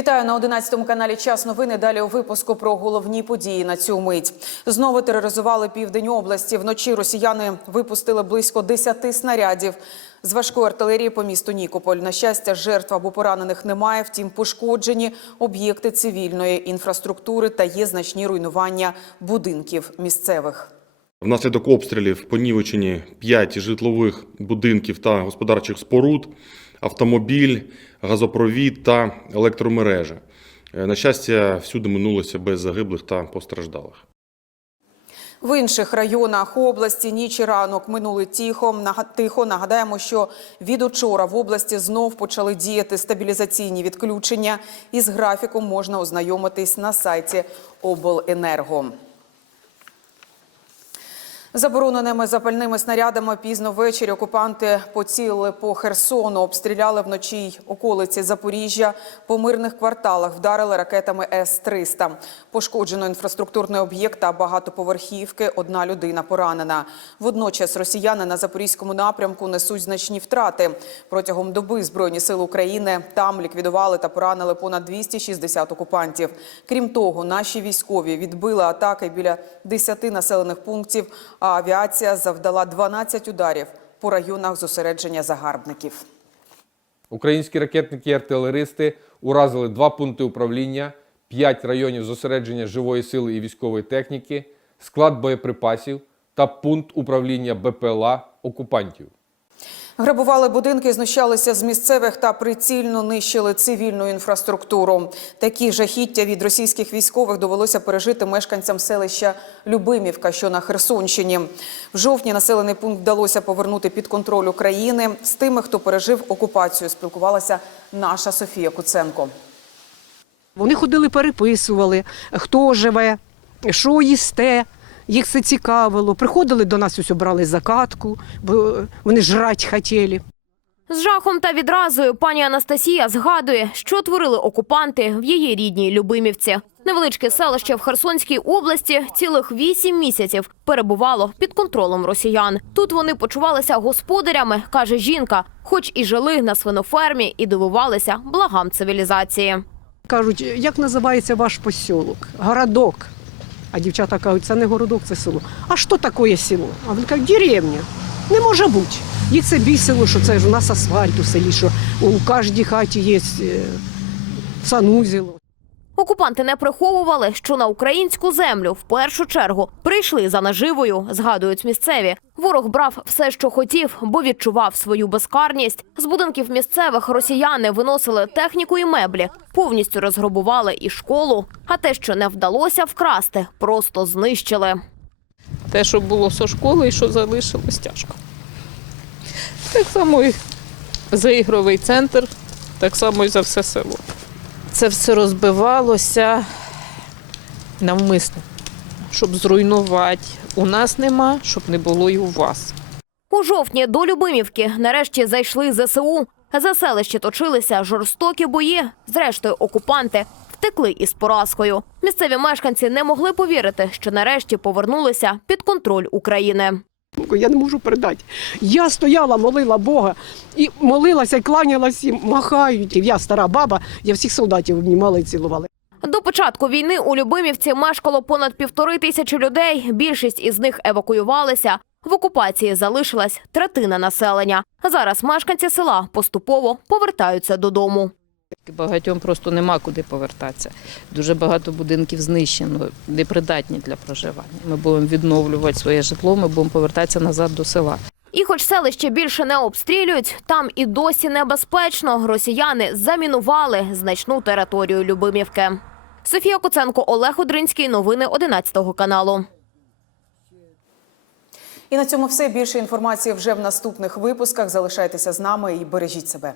Вітаю на 11 каналі Час новини. Далі у випуску про головні події на цю мить. Знову тероризували південь області. Вночі росіяни випустили близько 10 снарядів з важкої артилерії по місту Нікополь. На щастя, жертв або поранених немає. Втім, пошкоджені об'єкти цивільної інфраструктури та є значні руйнування будинків місцевих. Внаслідок обстрілів понівечені 5 житлових будинків та господарчих споруд, автомобіль, газопровід та електромережа. Е, На щастя, всюди минулося без загиблих та постраждалих. В інших районах області ніч і ранок минули тихо. Тихо нагадаємо, що від учора в області знов почали діяти стабілізаційні відключення. Із графіком можна ознайомитись на сайті обленерго. Забороненими запальними снарядами пізно ввечері окупанти поцілили по Херсону, обстріляли вночі й околиці Запоріжжя. По мирних кварталах вдарили ракетами С-300. Пошкоджено інфраструктурний об'єкт та багатоповерхівки. Одна людина поранена. Водночас росіяни на запорізькому напрямку несуть значні втрати. Протягом доби Збройні сили України там ліквідували та поранили понад 260 окупантів. Крім того, наші військові відбили атаки біля 10 населених пунктів, а авіація завдала 12 ударів по районах зосередження загарбників. Українські ракетники і артилеристи уразили два пункти управління, п'ять районів зосередження живої сили і військової техніки, склад боєприпасів та пункт управління БПЛА окупантів. Грабували будинки, знущалися з місцевих та прицільно нищили цивільну інфраструктуру. Такі жахіття від російських військових довелося пережити мешканцям селища Любимівка, що на Херсонщині. В жовтні населений пункт вдалося повернути під контроль України. З тими, хто пережив окупацію, спілкувалася наша Софія Куценко. Вони ходили, переписували, хто живе, що їсте. Їх це цікавило. Приходили до нас, ось брали закатку, бо вони жрать хотіли. З жахом та відразою пані Анастасія згадує, що творили окупанти в її рідній Любимівці. Невеличке селище в Херсонській області цілих вісім місяців перебувало під контролем росіян. Тут вони почувалися господарями, каже жінка, хоч і жили на свинофермі і дивувалися благам цивілізації. Кажуть, як називається ваш посілок? Городок. А дівчата кажуть, це не городок, це село. А що таке село? А вони кажуть, деревня. Не може бути. Їх це бісило, що це ж у нас асфальт у селі, що у кожній хаті є е, санузел. Окупанти не приховували, що на українську землю в першу чергу прийшли за наживою, згадують місцеві. Ворог брав все, що хотів, бо відчував свою безкарність. З будинків місцевих росіяни виносили техніку і меблі, повністю розграбували і школу. А те, що не вдалося вкрасти, просто знищили. те, що було зі школи і що залишилось тяжко. Так само і за ігровий центр, так само і за все село. Це все розбивалося навмисно, щоб зруйнувати. У нас нема, щоб не було і у вас. У жовтні до Любимівки нарешті зайшли ЗСУ. За селище точилися жорстокі бої. Зрештою, окупанти втекли із поразкою. Місцеві мешканці не могли повірити, що нарешті повернулися під контроль України. Я не можу передати. Я стояла, молила Бога і молилася, і кланялася, і махають. Я стара баба, я всіх солдатів обнімала і цілувала. До початку війни у Любимівці мешкало понад півтори тисячі людей. Більшість із них евакуювалися. В окупації залишилась третина населення. Зараз мешканці села поступово повертаються додому. Багатьом просто нема куди повертатися. Дуже багато будинків знищено, непридатні для проживання. Ми будемо відновлювати своє житло, ми будемо повертатися назад до села. І хоч селище більше не обстрілюють, там і досі небезпечно. Росіяни замінували значну територію Любимівки. Софія Коценко, Олег Одринський. Новини 11 каналу. І на цьому все. Більше інформації вже в наступних випусках. Залишайтеся з нами і бережіть себе.